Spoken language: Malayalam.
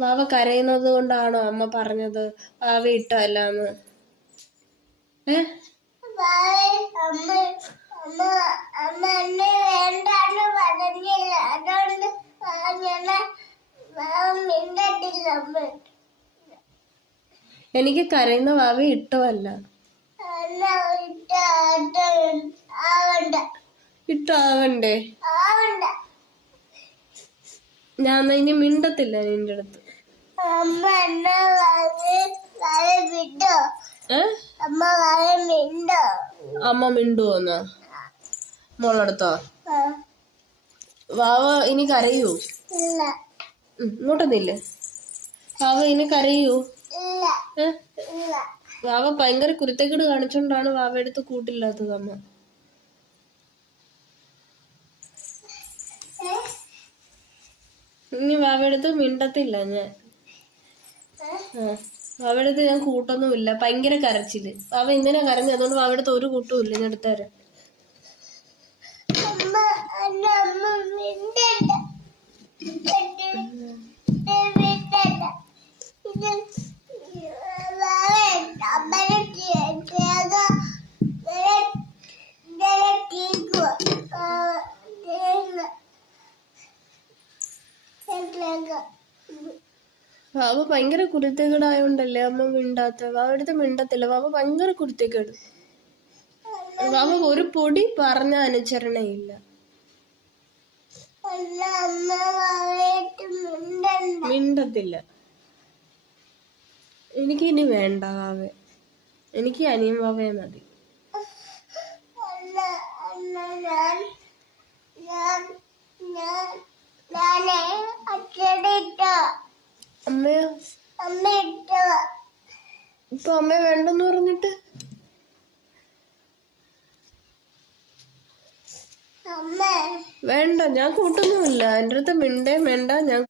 വാവ കരയുന്നത് കൊണ്ടാണോ അമ്മ പറഞ്ഞത് വാവ ഇട്ടല്ലാന്ന്? എനിക്ക് കരയുന്ന വാവ ഇട്ടമല്ല. ഇട്ടാവണ്ടേ? ഞാൻ ഇനി മിണ്ടത്തില്ല നിന്റെ അടുത്ത്. അമ്മ മിണ്ടുവോന്ന് മോളടുത്തോ? വാവ ഇനി കരയൂ? ഇങ്ങോട്ടൊന്നില്ലേ? വാവ ഇനി കരയൂ? വാവ ഭയങ്കര കുരുത്തക്കേട് കാണിച്ചോണ്ടാണ് വാവ എടുത്ത് കൂട്ടില്ലാത്തത് അമ്മ. ഇനി വാവയെടുത്ത് മിണ്ടത്തില്ല ഞാൻ. വാവയെടുത്ത് ഞാൻ കൂട്ടൊന്നുമില്ല. ഭയങ്കര കരച്ചില്. വാവ ഇങ്ങനെ കരഞ്ഞു, അതുകൊണ്ട് വാവയെടുത്ത് ഒരു കൂട്ടും ഇല്ല. ഞാൻ എടുത്തേരാ. വാവ ഭയങ്കര കുരുത്തക്കേടായോണ്ടല്ലേ അമ്മ മിണ്ടാത്ത? വാവടുത്ത് മിണ്ടത്തില്ല. വാവ ഭയങ്കര കുരുത്തക്കേട്. വാവ ഒരു പൊടി പറഞ്ഞ അനുസരണയില്ല. മിണ്ടത്തില്ല. എനിക്കിനി വേണ്ട വാവ. എനിക്ക് അനിയൻ വാവയെ മതി. അമ്മയോ? ഇപ്പൊ അമ്മ വേണ്ടെന്ന് പറഞ്ഞിട്ട്? വേണ്ട, ഞാൻ കൂട്ടൊന്നുമില്ല. എൻ്റെ അടുത്ത് മിണ്ടേ വേണ്ട. ഞാൻ